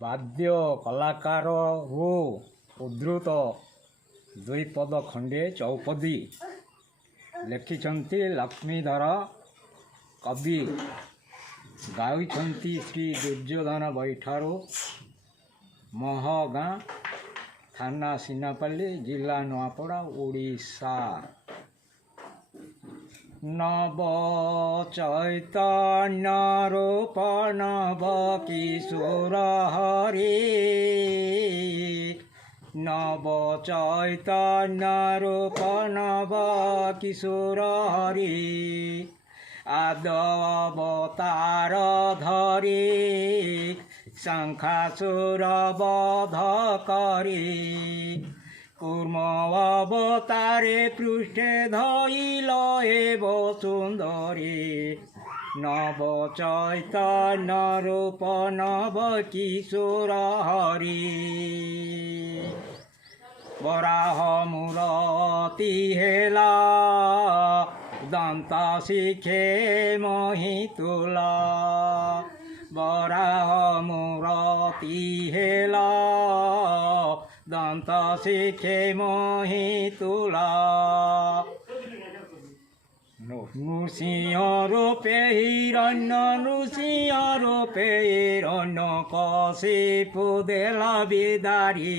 ବାଦ୍ୟ କଳାକାରରୁ ଉଦ୍ଧୃତ ଦୁଇପଦ ଖଣ୍ଡେ ଚୌପଦୀ ଲେଖିଛନ୍ତି ଲକ୍ଷ୍ମୀଧର କବି। ଗାଇଛନ୍ତି ଶ୍ରୀ ଦୁର୍ଯ୍ୟୋଧନ ବୈଠାରୁ। ମହଗାଁ, ଥାନା ସିନାପାଲି, ଜିଲ୍ଲା ନୂଆପଡ଼ା, ଓଡ଼ିଶା। ନବ ଚୈତନ୍ୟ ରୂପ ନବ କିଶୋର ହରି, ନବ ଚୈତନ୍ୟ ରୂପ ନବ କିଶୋର ହରି, ଆଦ ଅବତାର ଧରି ଶଙ୍ଖାସୁର ବଧ କରି, কুর্ম অবতারে পৃষ্ঠে ধইল এব সুন্দরী, নব চৈতন্য রূপ নব কিশোর হরি। বরাহ মূরতি হেলা দন্ত শিখে মহিতুলা, বরাহ মূরতি হেলা দন্ত শিখে মহিতুলা। নৃসিংহ রূপে হিরণ্য, নৃসিংহ রূপে হিরণ্য কশিপু দেলা বিদারি,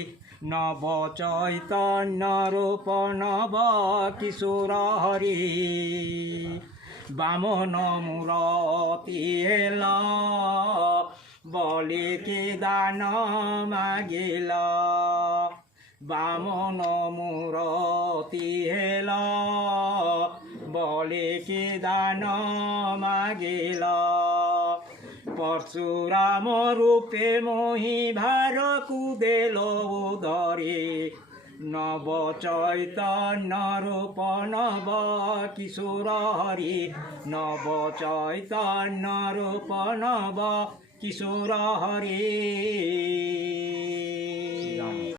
নব চৈতন্য রূপ নব কিশোর হরি। বামন মূরতি হেলা বলি কি দান মাগিল, বামন মূরতি হেলা বলি কি দান মাগিল। পরশুরাম রূপে মহি ভার কুদেল উদরে, নব চৈতন্য রূপ নব কিশোর হরি, নব চৈতন্য রূপ নব কিশোর হরি।